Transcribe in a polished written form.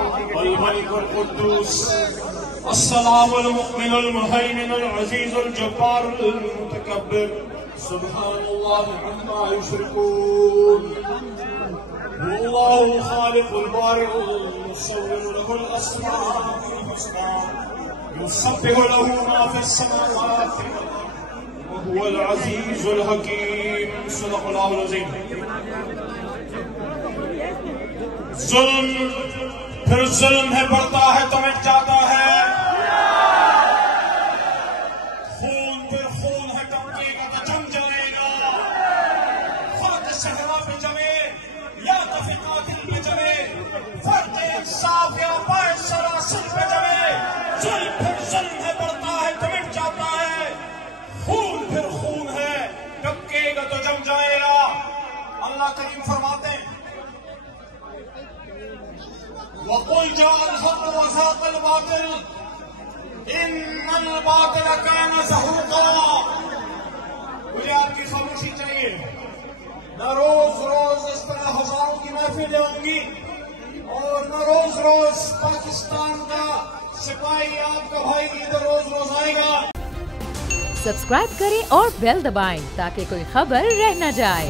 الملك القدوس السلام المؤمن المهيمن العزيز الجبار المتكبر سبحان الله عما يشركون. هو الله الخالق البارئ المصور له الأسماء الحسنى يسبح له ما في السماوات وهو العزيز الحكيم. صدق الله العظيم. ظلم پھر ظلم ہے بڑھتا ہے تو مٹ جاتا ہے. خون پھر خون ہے ٹپکے گا تو جم جائے گا. فرد صحرا پہ جمے یا دفع قاتل پہ جمے, فرد انصاف یا باعث سراسل پہ جمے. ظلم پھر ظلم ہے بڑھتا ہے تو مٹ جاتا ہے. خون پھر خون ہے ٹپکے گا تو جم جائے گا. اللہ کریم فرماتے ہیں وَقُلْ جَاءَ الْحَقُّ وَزَهَقَ الْبَاطِلُ إِنَّ الْبَاطِلَ كَانَ زَهُوقًا. مجھے آپ کی خاموشی چاہیے. نہ روز روز اس طرح ہزاروں کی محفلیں ہوں گی اور نہ روز روز پاکستان کا سپاہی آپ کا بھائی ادھر روز روز آئے گا. سبسکرائب کریں اور بیل دبائیں تاکہ کوئی خبر رہ نہ جائے.